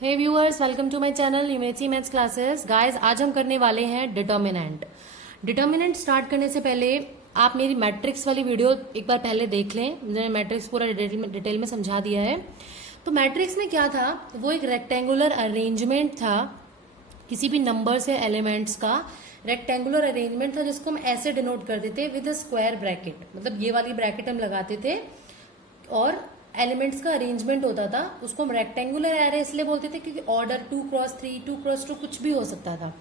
Hey viewers, welcome to my channel यूमेसी maths classes. Guys, आज हम करने वाले हैं डिटर्मिनेंट। डिटर्मिनेंट स्टार्ट करने से पहले आप मेरी मैट्रिक्स वाली वीडियो एक बार पहले देख लें। मैंने मैट्रिक्स पूरा डिटेल में समझा दिया है। तो मैट्रिक्स में क्या था, वो एक रेक्टेंगुलर अरेंजमेंट था किसी भी नंबर से एलिमेंट्स का। रेक्टेंगुलर अरेंजमेंट था जिसको हम ऐसे डिनोट करते थे विद स्क्वायर ब्रैकेट, मतलब ये वाली ब्रैकेट हम लगाते थे और एलिमेंट्स का अरेंजमेंट होता था। उसको हम रेक्टेंगुलर एरे इसलिए बोलते थे क्योंकि ऑर्डर 2x3, 2x2 कुछ भी हो सकता था।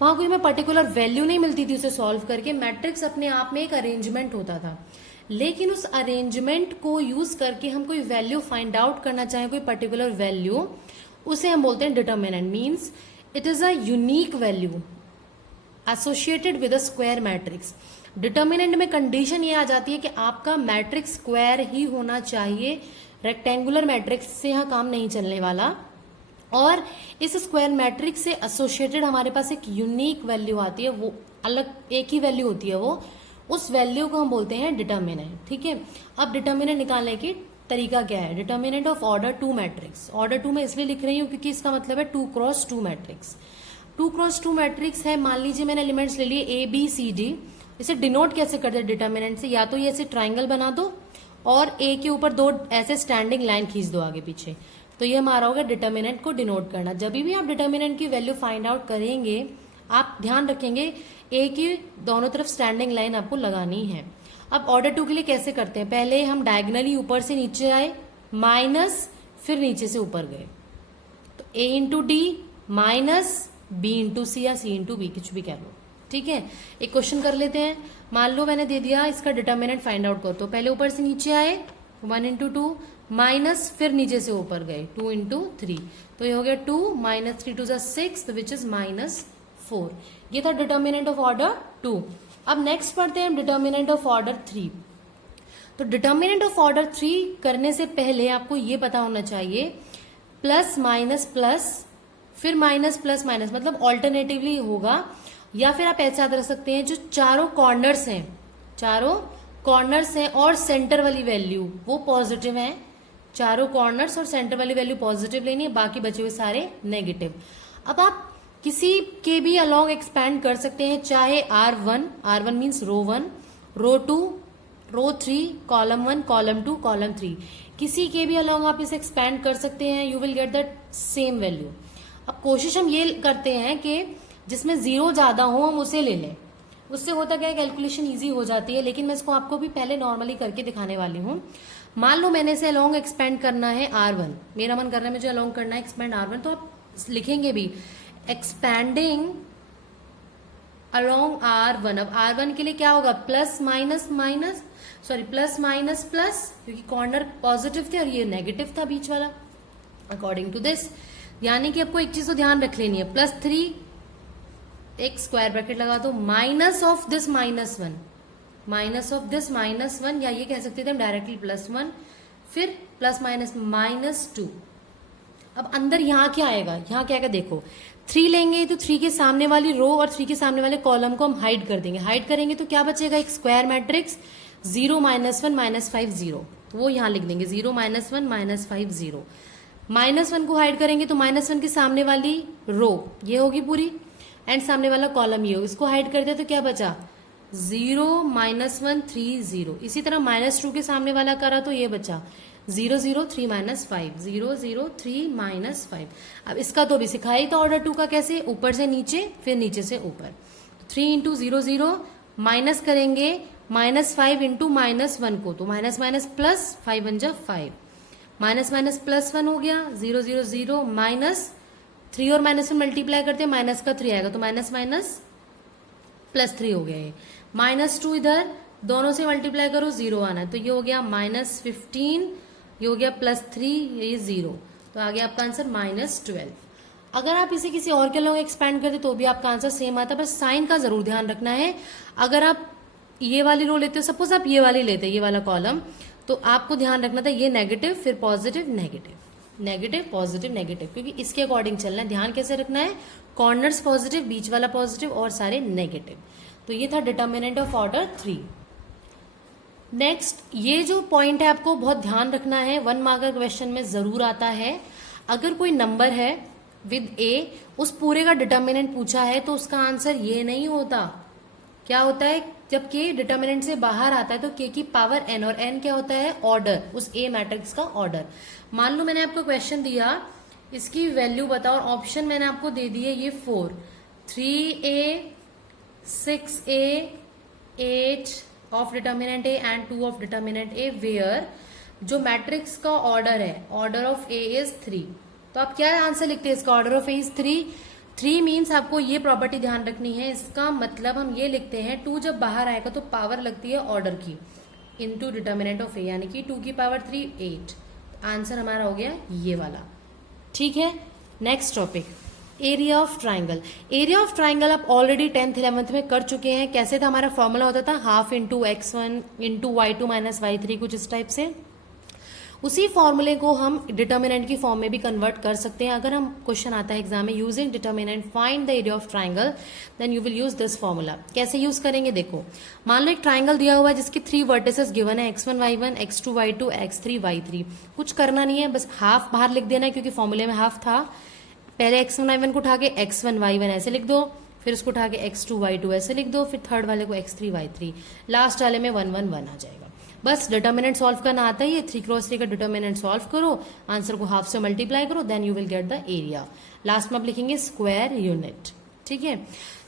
वहां कोई हमें पर्टिकुलर वैल्यू नहीं मिलती थी उसे सॉल्व करके। मैट्रिक्स अपने आप में एक अरेंजमेंट होता था, लेकिन उस अरेंजमेंट को यूज करके हम कोई वैल्यू फाइंड आउट करना चाहें, कोई पर्टिकुलर वैल्यू, उसे हम बोलते हैं determinant. Means it is a unique value associated with a square matrix. Determinant में कंडीशन ये आ जाती है कि आपका मैट्रिक्स स्क्वायर ही होना चाहिए। रेक्टेंगुलर मैट्रिक्स से यहाँ काम नहीं चलने वाला। और इस स्क्वायर मैट्रिक्स से एसोसिएटेड हमारे पास एक यूनिक वैल्यू आती है, वो अलग एक ही वैल्यू होती है, वो उस वैल्यू को हम बोलते हैं डिटर्मिनेंट। ठीक है, अब डिटर्मिनेंट निकालने की तरीका क्या है। Determinant of order 2 matrix. Order 2 में इसलिए लिख रही हूँ क्योंकि इसका मतलब है 2x2 मैट्रिक्स। 2x2 मैट्रिक्स है। मान लीजिए मैंने एलिमेंट्स ले लिए A B C D। इसे डिनोट कैसे करते हैं डिटर्मिनेंट से, या तो ये ऐसे ट्राइंगल बना दो और A के ऊपर 2 ऐसे स्टैंडिंग लाइन खींच दो आगे पीछे, तो ये हमारा होगा डिटर्मिनेंट को डिनोट करना। जब भी आप डिटर्मिनेंट की वैल्यू फाइंड आउट करेंगे, आप ध्यान रखेंगे A की दोनों तरफ स्टैंडिंग लाइन आपको लगानी है। अब ऑर्डर 2 के लिए कैसे करते हैं, पहले हम डायगनली ऊपर से नीचे आए, माइनस, फिर नीचे से ऊपर गए। तो A into D minus B into C या C इंटू बी, कुछ भी कह लो। ठीक है, एक क्वेश्चन कर लेते हैं। मान लो मैंने दे दिया इसका डिटर्मिनेंट फाइंड आउट करो, तो पहले ऊपर से नीचे आए 1 इंटू 2 माइनस, फिर नीचे से ऊपर गए 2 इंटू 3, तो ये हो गया 2 माइनस 3 टू 6 विच इज -4। ये था डिटर्मिनेंट ऑफ ऑर्डर 2। अब नेक्स्ट पढ़ते हैं डिटर्मिनेंट ऑफ ऑर्डर 3। तो डिटर्मिनेंट ऑफ ऑर्डर 3 करने से पहले आपको ये पता होना चाहिए प्लस माइनस प्लस, फिर माइनस प्लस माइनस, मतलब ऑल्टरनेटिवली होगा। या फिर आप ऐसा याद रख सकते हैं, जो चारों कॉर्नर्स हैं और सेंटर वाली वैल्यू वो पॉजिटिव हैं। चारों कॉर्नर्स और सेंटर वाली वैल्यू पॉजिटिव लेनी है, बाकी बचे हुए सारे नेगेटिव। अब आप किसी के भी अलोंग एक्सपैंड कर सकते हैं, चाहे R1 मीन्स रो 1, रो 2, रो 3, कॉलम 1, कॉलम 2, कॉलम 3, किसी के भी अलोंग आप इसे एक्सपैंड कर सकते हैं। You will get the same value. अब कोशिश हम ये करते हैं कि जिसमें 0 ज्यादा हो हम उसे ले लें, उससे होता क्या है, कैलकुलेशन इजी हो जाती है। लेकिन मैं इसको आपको भी पहले नॉर्मली करके दिखाने वाली हूँ। मान लो मैंने इसे अलोंग एक्सपेंड करना है R1, मेरा मन कर रहा है मुझे अलोंग करना है एक्सपेंड R1, तो आप लिखेंगे भी एक्सपैंडिंग अलोंग R1। अब R1 के लिए क्या होगा, plus minus minus, sorry plus minus plus, क्योंकि कॉर्नर पॉजिटिव थे और ये नेगेटिव था बीच वाला, अकॉर्डिंग टू दिस। यानी कि आपको एक चीज तो ध्यान रख लेनी है, +3 एक स्क्वायर ब्रैकेट लगा दो, minus of this -1, minus of this -1, या ये कह सकते थे हम डायरेक्टली +1, फिर प्लस माइनस -2। अब अंदर यहाँ क्या आएगा, यहाँ क्या आएगा देखो, 3 लेंगे तो 3 के सामने वाली रो और 3 के सामने वाले कॉलम को हम हाइड कर देंगे। हाइड करेंगे तो क्या बचेगा, एक स्क्वायर मैट्रिक्स 0 -1 -5 0, वो यहाँ लिख देंगे 0 -1 -5 0। -1 को हाइड करेंगे तो -1 के सामने वाली रो ये होगी पूरी, एंड सामने वाला कॉलम ये होगा। इसको हाइड कर दिया तो क्या बचा, 0 -1 3 0। इसी तरह -2 के सामने वाला करा तो ये बचा 0 0 3 -5 0 0 3 -5। अब इसका तो भी सिखाई था ऑर्डर 2 का कैसे, ऊपर से नीचे फिर नीचे से ऊपर। 3 इंटू 0 0 माइनस करेंगे -5 इंटू -1 को, तो माइनस माइनस प्लस 5 बन जा 5, माइनस माइनस +1 हो गया, 0 0 0 माइनस 3 और -1 मल्टीप्लाई करते हैं, माइनस का 3 आएगा, तो माइनस माइनस +3 हो गया। ये -2 इधर दोनों से मल्टीप्लाई करो 0 आना है, तो ये हो गया -15, ये हो गया +3, ये 0, तो आ गया आपका आंसर -12। अगर आप इसे किसी और के लोग एक्सपैंड करते तो भी आपका आंसर सेम आता है, बस साइन का जरूर ध्यान रखना है। अगर आप ये वाली रो लेते हो, सपोज आप ये वाली लेते ये वाला कॉलम, तो आपको ध्यान रखना था ये नेगेटिव, फिर positive negative, negative positive negative, क्योंकि इसके अकॉर्डिंग चलना है। ध्यान कैसे रखना है, कॉर्नर्स पॉजिटिव, बीच वाला पॉजिटिव और सारे नेगेटिव। तो ये था डिटर्मिनेंट ऑफ ऑर्डर 3। नेक्स्ट, ये जो पॉइंट है आपको बहुत ध्यान रखना है, 1 मार्क का क्वेश्चन में जरूर आता है। अगर कोई नंबर है विद ए, उस पूरे का डिटर्मिनेंट पूछा है तो उसका आंसर ये नहीं होता। क्या होता है, जब के डिटर्मिनेंट से बाहर आता है तो के की पावर एन, और एन क्या होता है, ऑर्डर, उस ए मैट्रिक्स का ऑर्डर। मान लो मैंने आपको क्वेश्चन दिया, इसकी वैल्यू बताओ, और ऑप्शन मैंने आपको दे दिए ये 4, 3a, 6a, 8 of determinant A and 2 of determinant A, where जो मैट्रिक्स का ऑर्डर है, ऑर्डर ऑफ ए इज 3। तो आप क्या आंसर लिखते हैं इसका, order of A is 3। 3 means आपको ये प्रॉपर्टी ध्यान रखनी है, इसका मतलब हम ये लिखते हैं 2 जब बाहर आएगा तो पावर लगती है ऑर्डर की इनटू डिटर्मिनेंट ऑफ ए, यानी कि 2 की पावर 3 8। आंसर हमारा हो गया ये वाला। ठीक है, next topic, area of triangle. Area of triangle आप ऑलरेडी 10th 11th में कर चुके हैं। कैसे था, हमारा फॉर्मूला होता था half into x1 into y2 minus y3, कुछ इस टाइप से। उसी फॉर्मूले को हम डिटर्मिनेंट की फॉर्म में भी कन्वर्ट कर सकते हैं। अगर हम क्वेश्चन आता है एग्जाम में, using determinant find the area of triangle, then you will use this formula. कैसे यूज करेंगे, देखो मान लो एक ट्राइंगल दिया हुआ है जिसकी 3 वर्टिसेस गिवन है, x1 y1, x2 y2, x3 y3। कुछ करना नहीं है, बस हाफ बाहर लिख देना है क्योंकि फॉर्मूले में हाफ था। पहले x1 y1 को उठा के x1 y1 ऐसे लिख दो, फिर उसको उठा के x2 y2 ऐसे लिख दो, फिर थर्ड वाले को x3 y3, लास्ट वाले में 1 1 1 आ जाएगा। बस डिटर्मिनेंट सॉल्व करना आता ही है, 3 क्रॉस 3 का डिटर्मिनेंट सॉल्व करो, आंसर को हाफ से मल्टीप्लाई करो, then you will get the area. Last में आप लिखेंगे स्क्वायर यूनिट। ठीक है,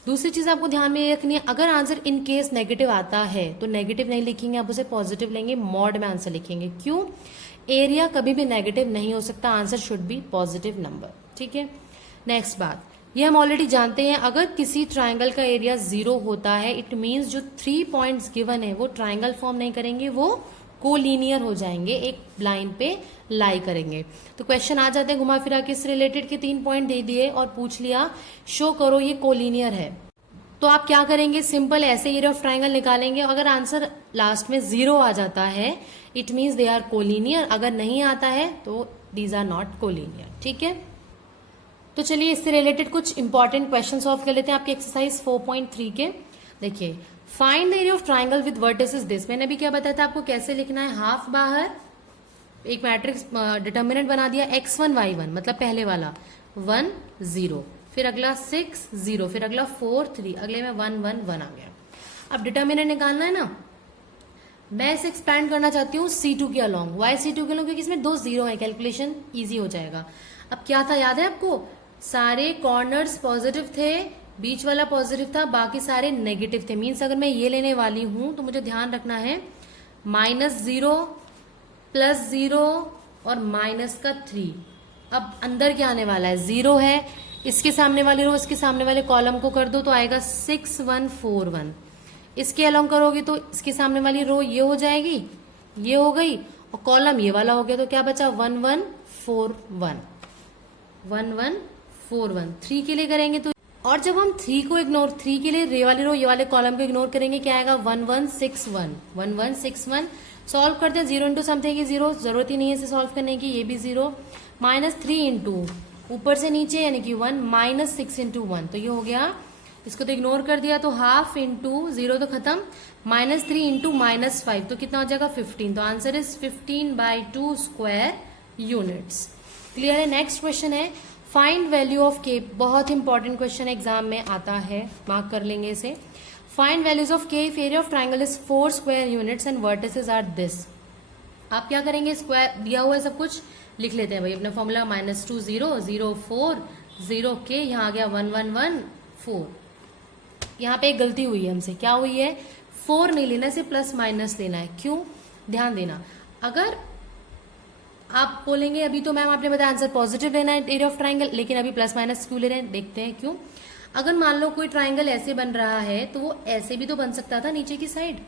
दूसरी चीज आपको ध्यान में रखनी है, अगर आंसर इन केस नेगेटिव आता है तो नेगेटिव नहीं लिखेंगे, आप उसे पॉजिटिव लेंगे, मॉड में आंसर लिखेंगे। क्यों, एरिया कभी भी नेगेटिव नहीं हो सकता, answer should be positive number. ठीक है, नेक्स्ट बात, ये हम ऑलरेडी जानते हैं, अगर किसी ट्राइंगल का एरिया 0 होता है, इट मींस जो 3 पॉइंट्स गिवन है वो ट्राइंगल फॉर्म नहीं करेंगे, वो कोलिनियर हो जाएंगे, एक लाइन पे लाई करेंगे। तो क्वेश्चन आ जाते हैं घुमा फिरा के, इस रिलेटेड के 3 पॉइंट दे दिए और पूछ लिया शो करो ये कोलिनियर है, तो आप क्या करेंगे, सिंपल ऐसे एरिया ऑफ ट्राइंगल निकालेंगे। अगर आंसर लास्ट में 0 आ जाता है, it means they are collinear, अगर नहीं आता है तो दीज आर नॉट कोलिनियर। ठीक है, तो चलिए इससे रिलेटेड कुछ इंपॉर्टेंट क्वेश्चन सॉल्व कर लेते हैं आपके एक्सरसाइज 4.3 के। देखिए, find the area of triangle with vertices this. मैंने अभी क्या बताया था आपको कैसे लिखना है, हाफ बाहर, एक मैट्रिक्स डिटर्मिनेंट बना दिया x1 y1, मतलब पहले वाला 1 0, फिर अगला 6 0, फिर अगला 4 3, अगले में 1 1 1 आ गया। अब डिटर्मिनेंट निकालना है ना, मैं इसे एक्सपैंड करना चाहती हूँ C2 के अलॉन्ग। वाई C2 के अलॉन्ग, क्योंकि इसमें 2 0 है, कैलकुलेशन इजी हो जाएगा। अब क्या था याद है आपको, सारे कॉर्नर्स पॉजिटिव थे, बीच वाला पॉजिटिव था, बाकी सारे नेगेटिव थे। मीन्स अगर मैं ये लेने वाली हूं तो मुझे ध्यान रखना है -0 +0 और -3। अब अंदर क्या आने वाला है, 0 है, इसके सामने वाली रो इसके सामने वाले कॉलम को कर दो तो आएगा 6 1 4 1। इसके अलॉन्ग करोगे तो इसके सामने वाली रो ये हो जाएगी, ये हो गई, और कॉलम ये वाला हो गया, तो क्या बचा 1 1 4 1, 1 1 4 1। 3 के लिए करेंगे तो, और जब हम 3 को इग्नोर, 3 के लिए रे वाली रो ये वाले कॉलम को इग्नोर करेंगे, क्या आएगा 1 1 6 1, 1 1 6 1। सॉल्व करते हैं, 0 इंटू समथिंग 0, जरूरत ही नहीं है इसे सॉल्व करने की, ये भी 0, -3 इंटू ऊपर से नीचे यानी कि 1, -6 इंटू 1, तो ये हो गया, इसको तो इग्नोर कर दिया, तो हाफ इंटू 0 तो खत्म, -3 इंटू -5, तो कितना हो जाएगा 15। तो answer is 15/2 square units. Clear है। नेक्स्ट क्वेश्चन है फाइंड वैल्यू ऑफ के। बहुत इंपॉर्टेंट क्वेश्चन एग्जाम में आता है, मार्क कर लेंगे इसे। Find values of k if area of triangle is 4 square units and vertices are this. आप क्या करेंगे, स्क्वायर दिया हुआ है सब कुछ, लिख लेते हैं भाई अपना फॉर्मूला, -2 0 0 4 0 के, यहाँ आ गया 1 1 1 4। यहाँ पे एक गलती हुई है हमसे, क्या हुई है, 4 नहीं लेना, इसे प्लस माइनस लेना है। क्यों, ध्यान देना, अगर आप बोलेंगे अभी तो मैम आपने बताया आंसर पॉजिटिव लेना है एरिया ऑफ ट्राइंगल, लेकिन अभी प्लस माइनस क्यों ले रहे हैं, देखते हैं क्यों। अगर मान लो कोई ट्राइंगल ऐसे बन रहा है तो वो ऐसे भी तो बन सकता था, नीचे की साइड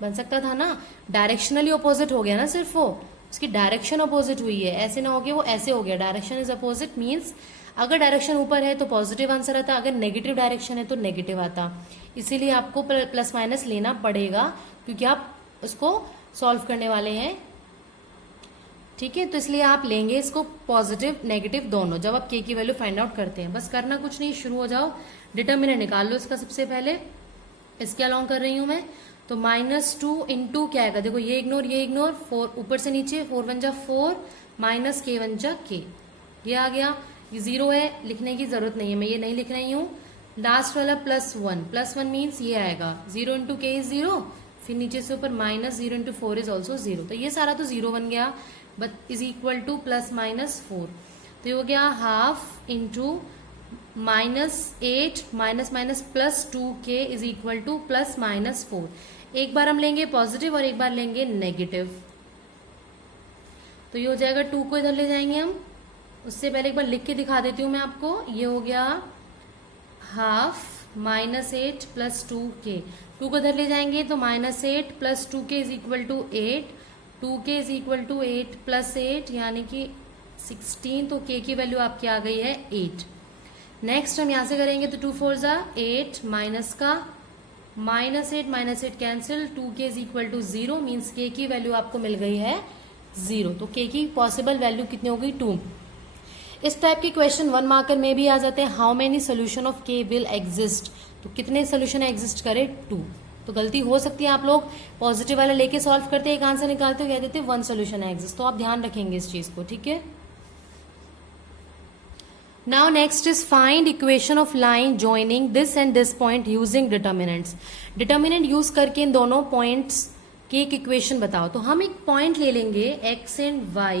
बन सकता था ना, डायरेक्शनली अपोजिट हो गया ना, सिर्फ वो उसकी डायरेक्शन अपोजिट हुई है, ऐसे ना हो गया वो ऐसे हो गया, डायरेक्शन इज अपोजिट। मीन्स अगर डायरेक्शन ऊपर है तो पॉजिटिव आंसर आता, अगर नेगेटिव डायरेक्शन है तो नेगेटिव आता। इसीलिए आपको प्लस माइनस लेना पड़ेगा क्योंकि आप उसको सॉल्व करने वाले हैं, ठीक है। तो इसलिए आप लेंगे इसको पॉजिटिव नेगेटिव दोनों जब आप के की वैल्यू फाइंड आउट करते हैं। बस करना कुछ नहीं, शुरू हो जाओ, डिटर्मिनेंट निकाल लो इसका सबसे पहले, इसके अलॉन्ग कर रही हूं मैं, तो -2 इंटू क्या आएगा, देखो ये इग्नोर 4 ऊपर से नीचे, 4 1 जा 4 -k 1 जा k, ये आ गया, ये 0 है, लिखने की जरूरत नहीं है, मैं ये नहीं लिख रही हूँ। लास्ट वाला +1 मीन्स ये आएगा 0 इंटू के इज 0, फिर नीचे से ऊपर -0 इंटू 4 इज ऑल्सो 0, तो ये सारा तो 0 बन गया, बट इज इक्वल टू +-4, तो ये हो गया half into -8 +2k is equal to +-4। एक बार हम लेंगे पॉजिटिव और एक बार लेंगे नेगेटिव, तो ये हो जाएगा 2 को इधर ले जाएंगे हम। उससे पहले एक बार लिख के दिखा देती हूँ मैं आपको। ये हो गया हाफ -8 +2k, 2 को इधर ले जाएंगे तो -8 +2k is equal to 8, 2k is equal to 8 + 8 यानी कि 16, तो k की वैल्यू आपकी आ गई है 8। नेक्स्ट हम यहां से करेंगे तो 2 4 ज़ा 8 माइनस का -8 cancel, 2k is equal to 0 means k की वैल्यू आपको मिल गई है 0, तो k की पॉसिबल वैल्यू कितनी हो गई 2। इस टाइप के क्वेश्चन 1 मार्कर में भी आ जाते हैं, how many solution of k will exist, तो कितने सोल्यूशन एग्जिस्ट करे 2, तो गलती हो सकती है आप लोग पॉजिटिव वाला लेके सॉल्व करते हैं, एक आंसर निकालते हो कह देते 1 सोल्यूशन एग्जिस्ट, तो आप ध्यान रखेंगे इस चीज को, ठीक है। Now next is find equation of line joining this and this point using determinants. Determinant use करके इन दोनों points की एक equation बताओ। तो हम एक point ले लेंगे x and y,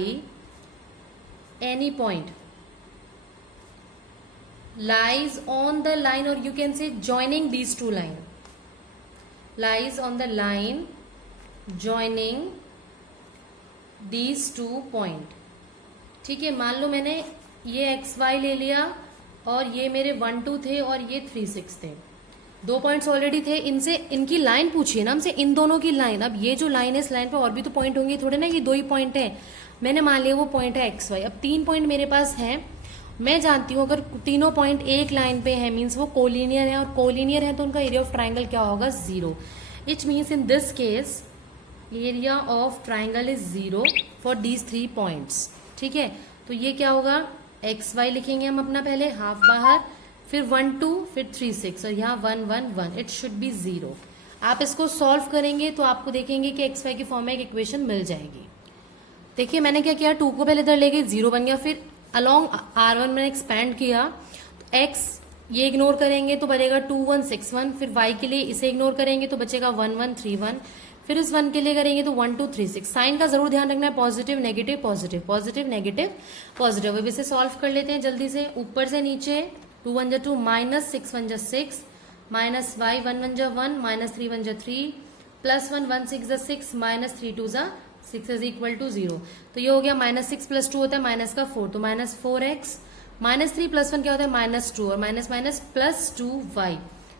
any point lies on the line or you can say joining these two line, lies on the line joining these two point। ठीक है, मान लो मैंने ये एक्स वाई ले लिया और ये मेरे 1 2 थे और ये 3 6 थे, 2 पॉइंट्स ऑलरेडी थे, इनसे इनकी लाइन पूछिए ना हमसे, इन दोनों की लाइन। अब ये जो लाइन है इस लाइन पे और भी तो पॉइंट होंगे थोड़े ना, ये 2 ही पॉइंट है, मैंने मान लिया वो पॉइंट है एक्स वाई। अब 3 पॉइंट मेरे पास है, मैं जानती हूँ अगर तीनों पॉइंट एक लाइन पे है मीन्स वो कोलिनियर है, और कोलिनियर है तो उनका एरिया ऑफ ट्राइंगल क्या होगा 0। It means in this case area of triangle is 0 for these 3 points. ठीक है, तो ये क्या होगा एक्स वाई लिखेंगे हम अपना, पहले हाफ बाहर, फिर 1 2 फिर 3 6 और यहाँ 1 1 1, इट शुड बी 0। आप इसको सॉल्व करेंगे तो आपको देखेंगे कि एक्स वाई की फॉर्म में एक इक्वेशन मिल जाएगी। देखिए मैंने क्या किया, 2 को पहले इधर ले गई, 0 बन गया, फिर अलॉन्ग R1 मैंने एक्सपैंड किया, तो x ये इग्नोर करेंगे तो बचेगा 2 1 6 1, फिर y के लिए इसे इग्नोर करेंगे तो बचेगा 1 1 3 1, फिर इस 1 के लिए करेंगे तो 1 2 3 6। साइन का जरूर ध्यान रखना है, positive negative positive positive negative positive. अब इसे सॉल्व कर लेते हैं जल्दी से, ऊपर से नीचे 2 1 जा 2 -6 1 जा 6 -y 1 1 जा 1 -3 1 जा 3 +1 1 6 जा 6 -3 2 जा 6 इज इक्वल टू 0। तो ये हो गया -6 + 2 होता है -4, तो -4x, -3 + 1 क्या होता है -2 और माइनस माइनस +2y।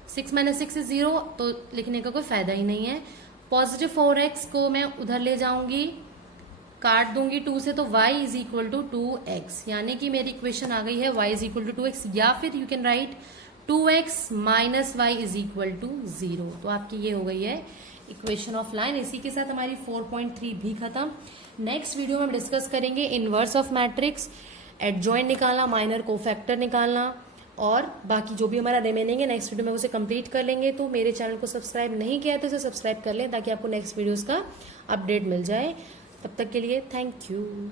6 - 6 इज 0, तो लिखने का कोई फायदा ही नहीं है। पॉजिटिव 4x को मैं उधर ले जाऊंगी, काट दूंगी 2 से, तो y is equal to 2x, यानी कि मेरी इक्वेशन आ गई है y is equal to 2x, या फिर you can write 2x - y is equal to 0। तो आपकी ये हो गई है इक्वेशन ऑफ लाइन। इसी के साथ हमारी 4.3 भी खत्म। नेक्स्ट वीडियो में हम डिस्कस करेंगे इनवर्स ऑफ मैट्रिक्स, एडजॉइंट निकालना, माइनर कोफैक्टर निकालना, और बाकी जो भी हमारा रिमेनिंग है नेक्स्ट वीडियो में उसे कंप्लीट कर लेंगे। तो मेरे चैनल को सब्सक्राइब नहीं किया तो इसे सब्सक्राइब कर लें ताकि आपको नेक्स्ट वीडियोस का अपडेट मिल जाए। तब तक के लिए थैंक यू।